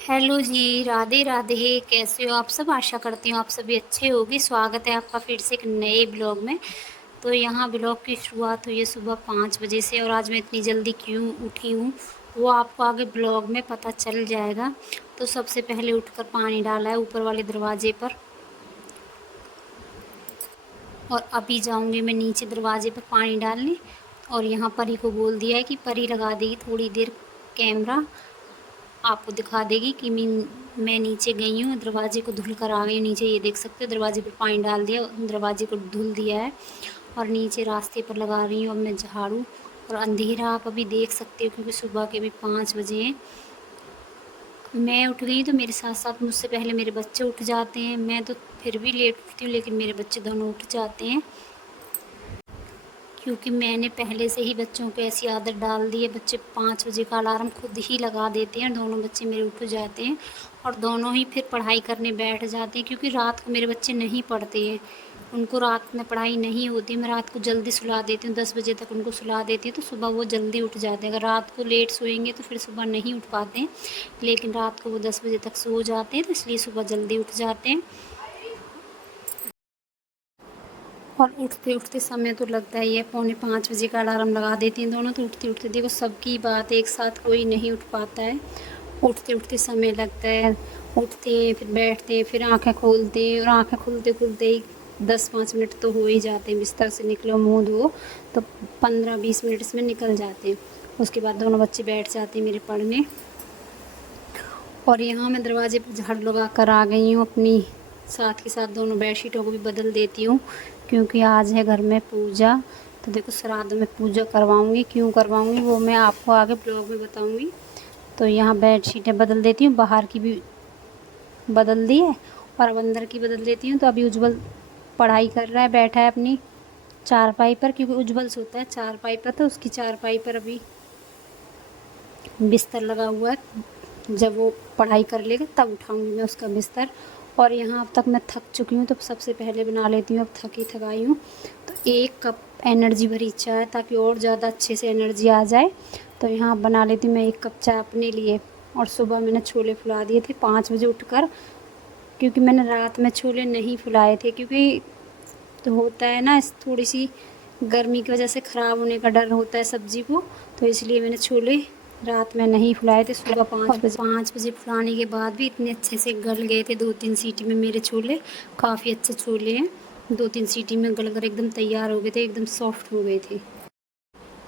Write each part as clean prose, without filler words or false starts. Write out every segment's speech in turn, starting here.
Hello जी, राधे राधे। कैसे हो आप सब? आशा करती हूँ आप सभी अच्छे होंगे। स्वागत है आपका फिर से एक नए ब्लॉग में। तो यहाँ ब्लॉग की शुरुआत हुई है सुबह 5 बजे से, और आज मैं इतनी जल्दी क्यों उठी हूँ वो आपको आगे ब्लॉग में पता चल जाएगा। तो सबसे पहले उठकर पानी डाला है ऊपर वाले दरवाजे पर, और अभी जाऊँगी मैं नीचे दरवाजे पर पानी डालने। और यहाँ परी को बोल दिया है कि परी लगा देगी थोड़ी देर कैमरा, आपको दिखा देगी कि मैं नीचे गई हूँ, दरवाजे को धुल कर आ गई हूँ नीचे। ये देख सकते हो दरवाजे पर पानी डाल दिया, दरवाजे को धुल दिया है, और नीचे रास्ते पर लगा रही हूँ अब मैं झाड़ू। और अंधेरा आप अभी देख सकते हो क्योंकि सुबह के भी 5 बजे हैं। मैं उठ गई तो मेरे साथ साथ मुझसे पहले मेरे बच्चे उठ जाते हैं। मैं तो फिर भी लेट उठती हूँ, लेकिन मेरे बच्चे दोनों उठ जाते हैं क्योंकि मैंने पहले से ही बच्चों को ऐसी आदत डाल दी है। बच्चे 5 बजे का अलार्म खुद ही लगा देते हैं। दोनों बच्चे मेरे उठ जाते हैं और दोनों ही फिर पढ़ाई करने बैठ जाते हैं, क्योंकि रात को मेरे बच्चे नहीं पढ़ते हैं। उनको रात में पढ़ाई नहीं होती। मैं रात को जल्दी सुला देती हूँ, 10 बजे तक उनको सुला देती हूँ, तो सुबह वो जल्दी उठ जाते हैं। अगर रात को लेट सोएंगे तो फिर सुबह नहीं उठ पाते हैं, लेकिन रात को वो 10 बजे तक सो जाते हैं, तो इसलिए सुबह जल्दी उठ जाते हैं। और उठते उठते समय तो लगता ही है, 4:45 बजे का अलार्म लगा देती हैं दोनों, तो उठते उठते देखो सबकी बात एक साथ कोई नहीं उठ पाता है। उठते उठते समय लगता है, उठते हैं फिर बैठते हैं फिर आंखें खोलते हैं, और आंखें खुलते खुलते ही 10-5 मिनट तो हो ही जाते हैं। बिस्तर से निकलो मुँह धो तो 15-20 मिनट इसमें निकल जाते हैं। उसके बाद दोनों बच्चे बैठ जाते हैं मेरे पढ़ने। और यहाँ मैं दरवाजे पर झाड़ू लगा कर आ गई हूँ अपनी, साथ के साथ दोनों बेडशीटों को भी बदल देती हूँ, क्योंकि आज है घर में पूजा। तो देखो श्राद्ध में पूजा करवाऊँगी, क्यों करवाऊँगी वो मैं आपको आगे ब्लॉग में बताऊँगी। तो यहाँ बेडशीटें बदल देती हूँ, बाहर की भी बदल दी है और अब अंदर की बदल देती हूँ। तो अभी उज्जवल पढ़ाई कर रहा है, बैठा है अपनी चारपाई पर, क्योंकि उज्जवल सोता है चारपाई पर, तो उसकी चारपाई पर अभी बिस्तर लगा हुआ है। जब वो पढ़ाई कर लेगा तब उठाऊंगी मैं उसका बिस्तर। और यहाँ अब तक मैं थक चुकी हूँ, तो सबसे पहले बना लेती हूँ, अब थकी थकाई हूँ तो 1 कप एनर्जी भरी चाय, ताकि और ज़्यादा अच्छे से एनर्जी आ जाए। तो यहाँ बना लेती हूँ मैं 1 कप चाय अपने लिए। और सुबह मैंने छोले फुला दिए थे 5 बजे उठकर, क्योंकि मैंने रात में छोले नहीं फुलाए थे, क्योंकि तो होता है ना थोड़ी सी गर्मी की वजह से ख़राब होने का डर होता है सब्ज़ी को, तो इसलिए मैंने छोले रात में नहीं फुलाए थे। सुबह 5 बजे फुलाने के बाद भी इतने अच्छे से गल गए थे 2-3 सीटी में मेरे छोले। काफ़ी अच्छे छोले हैं, 2-3 सीटी में गल कर एकदम तैयार हो गए थे, एकदम सॉफ्ट हो गए थे।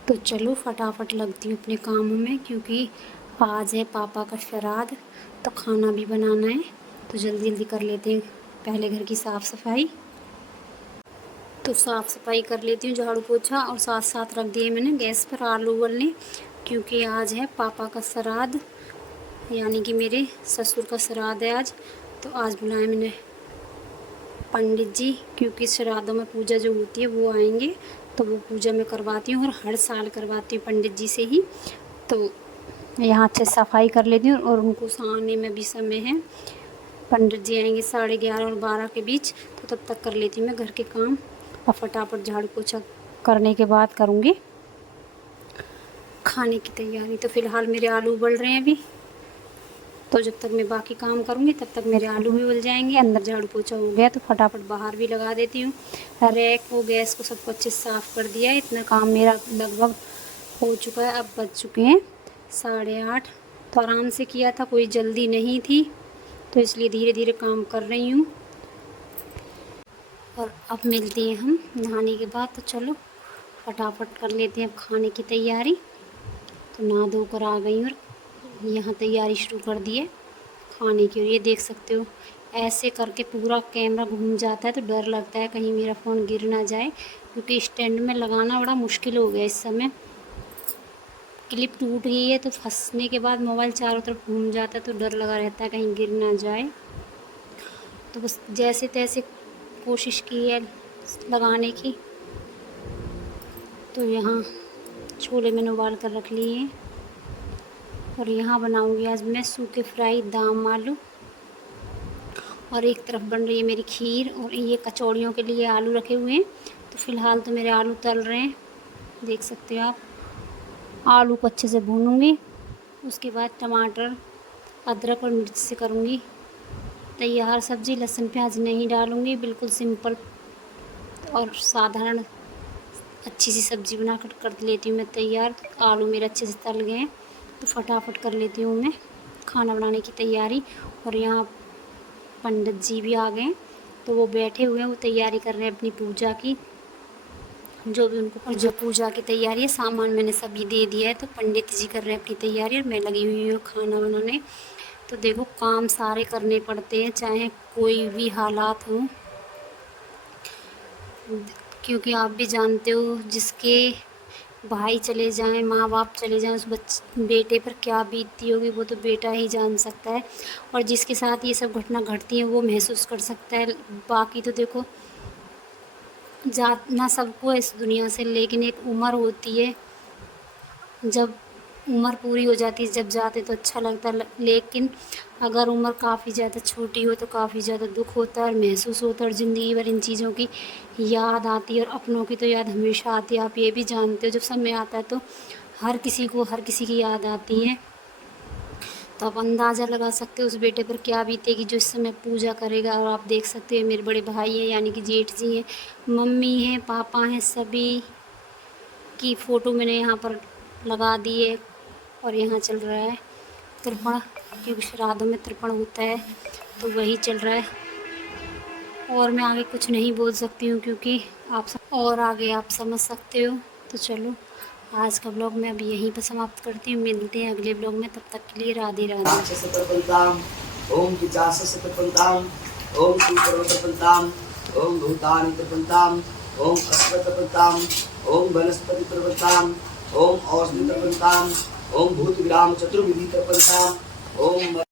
तो चलो फटाफट लगती हूँ अपने कामों में, क्योंकि आज है पापा का श्राद्ध, तो खाना भी बनाना है। तो जल्दी जल्दी कर लेते हैं पहले घर की साफ़ सफाई। तो साफ़ सफाई कर लेती हूँ, झाड़ू पोछा, और साथ साथ रख दिए मैंने गैस पर आलू उबलने, क्योंकि आज है पापा का श्राद्ध, यानी कि मेरे ससुर का श्राद्ध है आज। तो आज बुलाया मैंने पंडित जी, क्योंकि श्राद्धों में पूजा जो होती है वो आएंगे, तो वो पूजा मैं करवाती हूँ और हर साल करवाती हूँ पंडित जी से ही। तो यहाँ अच्छे सफाई कर लेती हूँ, और उनको आने में भी समय है। पंडित जी आएंगे 11:30 और 12 के बीच, तो तब तक कर लेती हूँ मैं घर के काम, और फटाफट झाड़ू पोछा करने के बाद करूँगी खाने की तैयारी। तो फ़िलहाल मेरे आलू उबल रहे हैं अभी, तो जब तक मैं बाकी काम करूँगी तब तक मेरे आलू भी उबल जाएंगे। अंदर झाड़ू पोछा हो गया तो फटाफट बाहर भी लगा देती हूँ। रैक को, गैस को, सबको अच्छे से साफ़ कर दिया है। इतना काम मेरा लगभग हो चुका है। अब बज चुके हैं 8:30। तो आराम से किया था, कोई जल्दी नहीं थी, तो इसलिए धीरे धीरे काम कर रही हूँ। और अब मिलते हैं हम नहाने के बाद। तो चलो फटाफट कर लेते हैं अब खाने की तैयारी। तो नहा धो कर आ गई हूँ, और यहाँ तैयारी शुरू कर दी है खाने की। और ये देख सकते हो ऐसे करके पूरा कैमरा घूम जाता है, तो डर लगता है कहीं मेरा फ़ोन गिर ना जाए, क्योंकि स्टैंड में लगाना बड़ा मुश्किल हो गया इस समय। क्लिप टूट गई है, तो फंसने के बाद मोबाइल चारों तरफ घूम जाता है, तो डर लगा रहता है कहीं गिर ना जाए। तो बस जैसे तैसे कोशिश की है लगाने की। तो यहाँ छोले मैंने उबाल कर रख लिए हैं, और यहाँ बनाऊंगी आज मैं सूखे फ्राई दाम आलू। और एक तरफ बन रही है मेरी खीर, और ये कचौड़ियों के लिए आलू रखे हुए हैं। तो फ़िलहाल तो मेरे आलू तल रहे हैं, देख सकते हो आप। आलू को अच्छे से भूनूंगी, उसके बाद टमाटर अदरक और मिर्च से करूँगी तैयार सब्ज़ी। लहसुन प्याज नहीं डालूँगी, बिल्कुल सिंपल और साधारण अच्छी सी सब्ज़ी बना कर लेती हूँ मैं तैयार। आलू मेरे अच्छे से तल गए हैं तो फटाफट कर लेती हूँ मैं खाना बनाने की तैयारी। और यहाँ पंडित जी भी आ गए हैं तो वो बैठे हुए हैं, वो तैयारी कर रहे हैं अपनी पूजा की, जो भी उनको और जो पूजा की तैयारी है। सामान मैंने सभी दे दिया है तो पंडित जी कर रहे हैं अपनी तैयारी और मैं लगी हुई हूँ खाना बनाने। तो देखो काम सारे करने पड़ते हैं चाहे कोई भी हालात हो, क्योंकि आप भी जानते हो जिसके भाई चले जाएं, माँ बाप चले जाएं, उस बेटे पर क्या बीतती होगी वो तो बेटा ही जान सकता है। और जिसके साथ ये सब घटना घटती है वो महसूस कर सकता है। बाकी तो देखो जाना सबको है इस दुनिया से, लेकिन एक उम्र होती है, जब उम्र पूरी हो जाती है जब जाते तो अच्छा लगता है, लेकिन अगर उम्र काफ़ी ज़्यादा छोटी हो तो काफ़ी ज़्यादा दुख होता है और महसूस होता है और ज़िंदगी भर इन चीज़ों की याद आती है। और अपनों की तो याद हमेशा आती है, आप ये भी जानते हो जब समय आता है तो हर किसी को हर किसी की याद आती है। तो आप अंदाज़ा लगा सकते हो उस बेटे पर क्या बीतेगी जो इस समय पूजा करेगा। और आप देख सकते हो मेरे बड़े भाई हैं यानी कि जेठ जी हैं, मम्मी हैं, पापा हैं, सभी की फ़ोटो मैंने यहाँ पर लगा दी है। और यहाँ चल रहा है तर्पण, क्योंकि श्राद्धों में तर्पण होता है तो वही चल रहा है। और मैं आगे कुछ नहीं बोल सकती हूँ क्योंकि और आगे आप समझ सकते हो। तो चलो आज का ब्लॉग मैं अभी यहीं पर समाप्त करती हूँ, मिलते हैं अगले ब्लॉग में, तब तक के लिए राधे राधे। ओम पिचासतपंताम, ओम सूत्रवतपंताम, ओम भूतानि तपंताम, ओम अश्वतपंताम, ओम वनस्पति तपंताम, ओम औषधि तपंताम, ओम भूतग्राम चतुर्विधि तपंताम, ओम